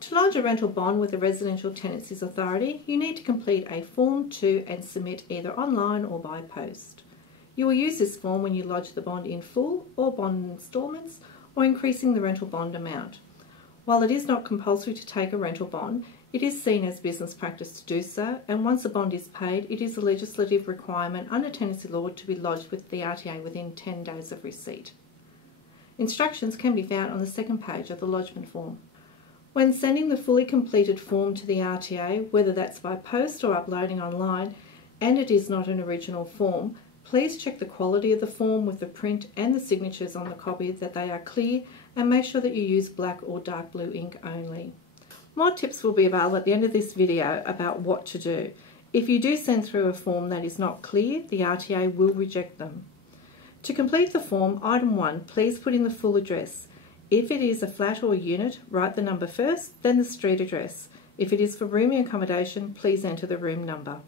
To lodge a rental bond with the Residential Tenancies Authority, you need to complete a Form 2 and submit either online or by post. You will use this form when you lodge the bond in full or bond in instalments or increasing the rental bond amount. While it is not compulsory to take a rental bond, it is seen as business practice to do so, and once a bond is paid, it is a legislative requirement under tenancy law to be lodged with the RTA within 10 days of receipt. Instructions can be found on the second page of the lodgement form. When sending the fully completed form to the RTA, whether that's by post or uploading online, and it is not an original form, please check the quality of the form with the print and the signatures on the copy that they are clear, and make sure that you use black or dark blue ink only. More tips will be available at the end of this video about what to do. If you do send through a form that is not clear, the RTA will reject them. To complete the form, item 1, please put in the full address. If it is a flat or unit, write the number first, then the street address. If it is for rooming accommodation, please enter the room number.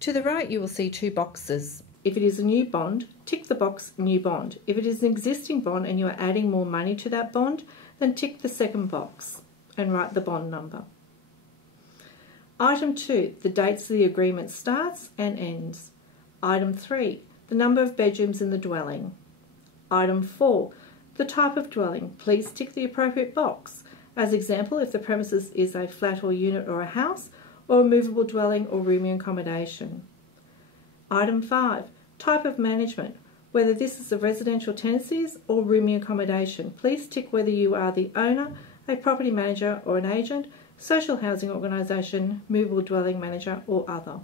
To the right, you will see 2 boxes. If it is a new bond, tick the box New Bond. If it is an existing bond and you are adding more money to that bond, then tick the second box and write the bond number. Item 2, the dates the agreement starts and ends. Item 3, the number of bedrooms in the dwelling. Item 4, the type of dwelling. Please tick the appropriate box. As example, if the premises is a flat or unit or a house, or a movable dwelling or rooming accommodation. Item 5, type of management. Whether this is a residential tenancies or rooming accommodation, please tick whether you are the owner, a property manager or an agent, social housing organisation, movable dwelling manager or other.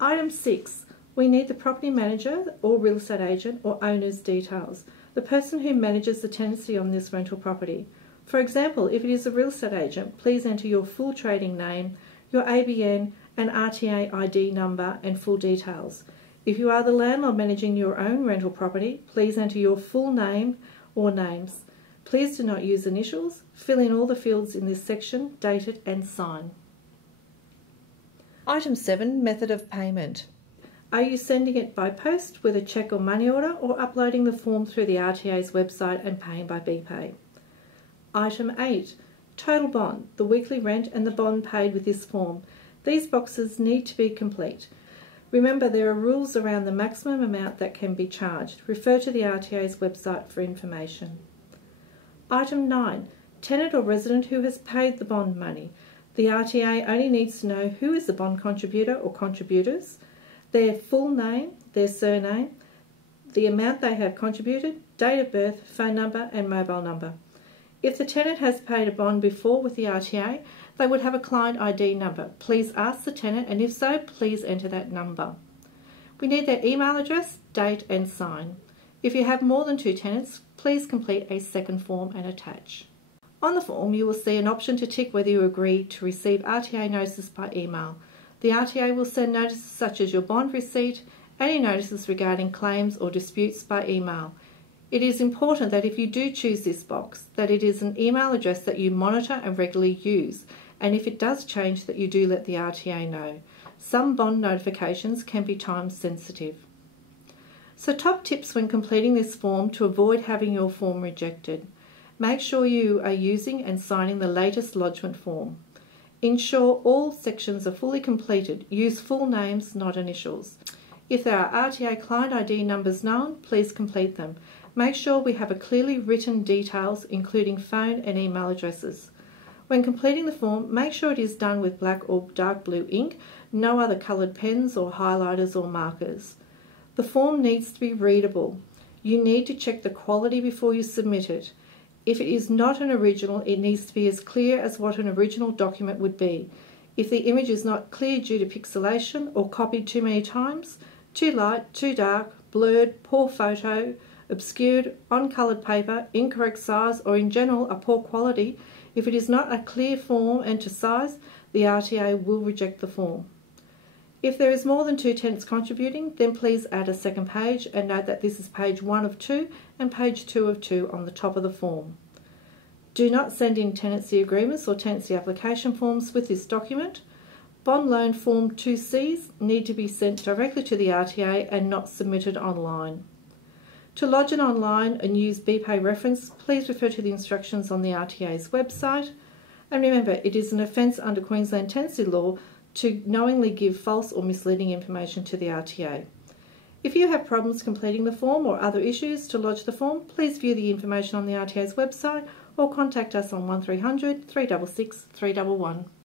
Item 6, we need the property manager or real estate agent or owner's details, the person who manages the tenancy on this rental property. For example, if it is a real estate agent, please enter your full trading name, your ABN and RTA ID number and full details. If you are the landlord managing your own rental property, please enter your full name or names. Please do not use initials. Fill in all the fields in this section, date it and sign. Item 7, method of payment. Are you sending it by post with a cheque or money order, or uploading the form through the RTA's website and paying by BPay? Item 8, total bond, the weekly rent and the bond paid with this form. These boxes need to be complete. Remember, there are rules around the maximum amount that can be charged. Refer to the RTA's website for information. Item 9, tenant or resident who has paid the bond money. The RTA only needs to know who is the bond contributor or contributors, their full name, their surname, the amount they have contributed, date of birth, phone number and mobile number. If the tenant has paid a bond before with the RTA, they would have a client ID number. Please ask the tenant, and if so, please enter that number. We need their email address, date and sign. If you have more than 2 tenants, please complete a second form and attach. On the form, you will see an option to tick whether you agree to receive RTA notices by email. The RTA will send notices such as your bond receipt, any notices regarding claims or disputes by email. It is important that if you do choose this box, that it is an email address that you monitor and regularly use, and if it does change, that you do let the RTA know. Some bond notifications can be time sensitive. So top tips when completing this form to avoid having your form rejected. Make sure you are using and signing the latest lodgement form. Ensure all sections are fully completed. Use full names, not initials. If there are RTA client ID numbers known, please complete them. Make sure we have a clearly written details, including phone and email addresses. When completing the form, make sure it is done with black or dark blue ink, no other coloured pens or highlighters or markers. The form needs to be readable. You need to check the quality before you submit it. If it is not an original, it needs to be as clear as what an original document would be. If the image is not clear due to pixelation or copied too many times, too light, too dark, blurred, poor photo, obscured, on-coloured paper, incorrect size, or in general a poor quality, if it is not a clear form and to size, the RTA will reject the form. If there is more than 2 tenants contributing, then please add a second page and note that this is page 1 of 2 and page 2 of 2 on the top of the form. Do not send in tenancy agreements or tenancy application forms with this document. Bond loan form 2Cs need to be sent directly to the RTA and not submitted online. To lodge an online and use BPay reference, please refer to the instructions on the RTA's website. And remember, it is an offence under Queensland Tenancy Law to knowingly give false or misleading information to the RTA. If you have problems completing the form or other issues to lodge the form, please view the information on the RTA's website or contact us on 1300 366 311.